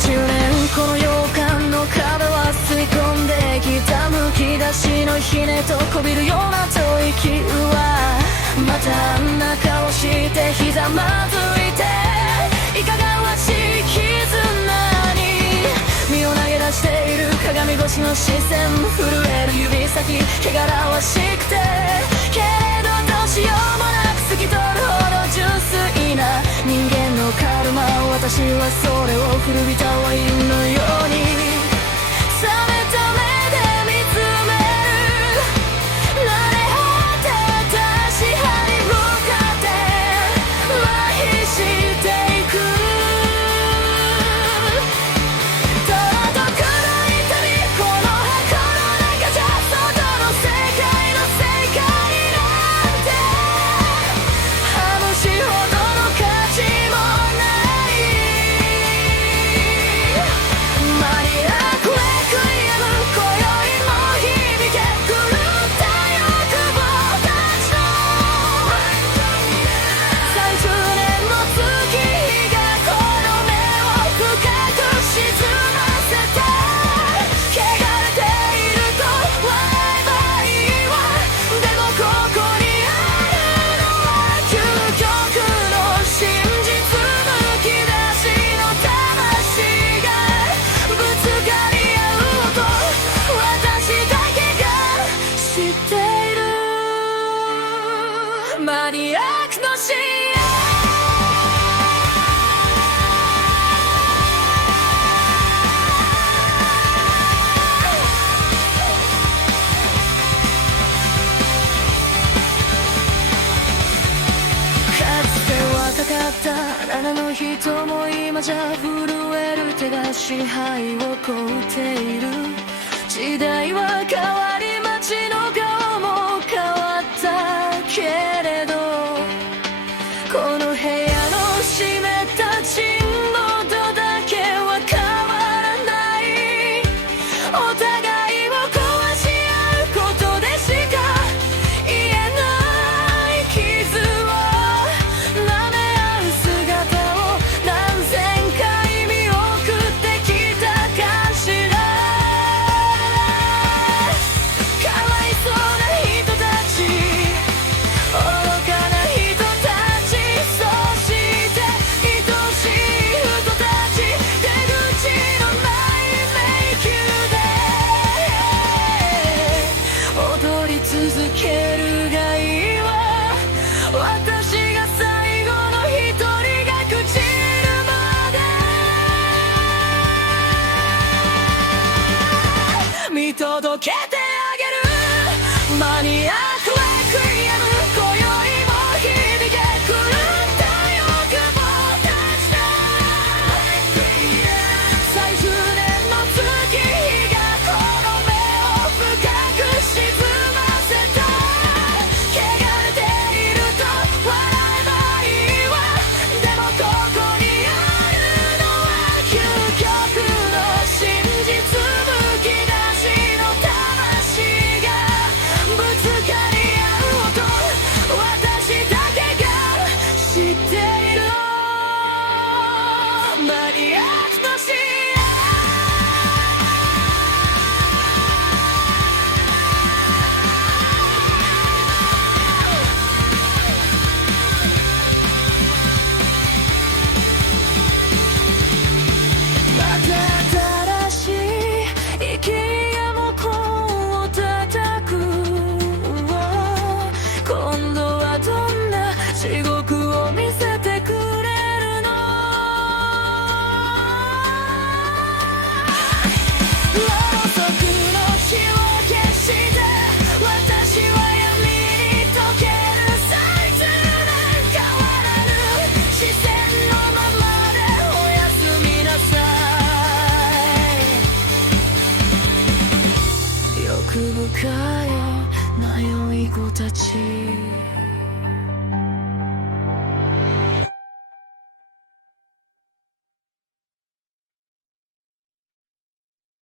20年この洋館の壁は吸い込んできたむき出しのひねとこびるような吐息はまたあんな顔してひざまずいていかがわしい絆に身を投げ出している鏡越しの視線震える指先汚らわしくてけれどどうしようもなく透き通るほど純粋な人間のカルマ私はそれを古びたワインのように冷めた目で見つめる慣れ果てた支配に向かって麻痺していくどうとくない旅この箱の中じゃ外の世界の世界なんて半虫ほどの価値もないマニアックレクイエム今宵も響け狂った欲望たちの30年の月日がこの目を深く沈ませた汚れていると笑えばいいわでもここにあるのは究極の真実むき出しの魂がぶつかり合う音私だけが知っているマニアックの深夜かつて若かったあの人も今じゃ震える手が支配を請うている時代は変わり街の顔も変わったけれどこの部屋の湿った沈黙だけは変わらないお互いを壊し合うことでしか言えない傷を舐め合う姿を何千回見送ってきたかしらかわいそうな人たち愚かな人たちそして愛しい人たち出口のない迷宮で踊り続けるがいいわ私が最後の一人が朽ちるまで見届けてあげるマニアックレクイエム今宵も響け狂った欲望たちの30年の月日がこの目を深く沈ませた汚れていると笑えばいいわでもここにあるのは究極の真実むき出しの魂がぶつかり合う音私だけが知っているマニアックの深夜また新しい息やもこう叩く今度はどんな地獄を見せてくれるのろうそくの火を消して私は闇に溶ける30年変わらぬ視線のままでおやすみなさい欲深い迷い子たち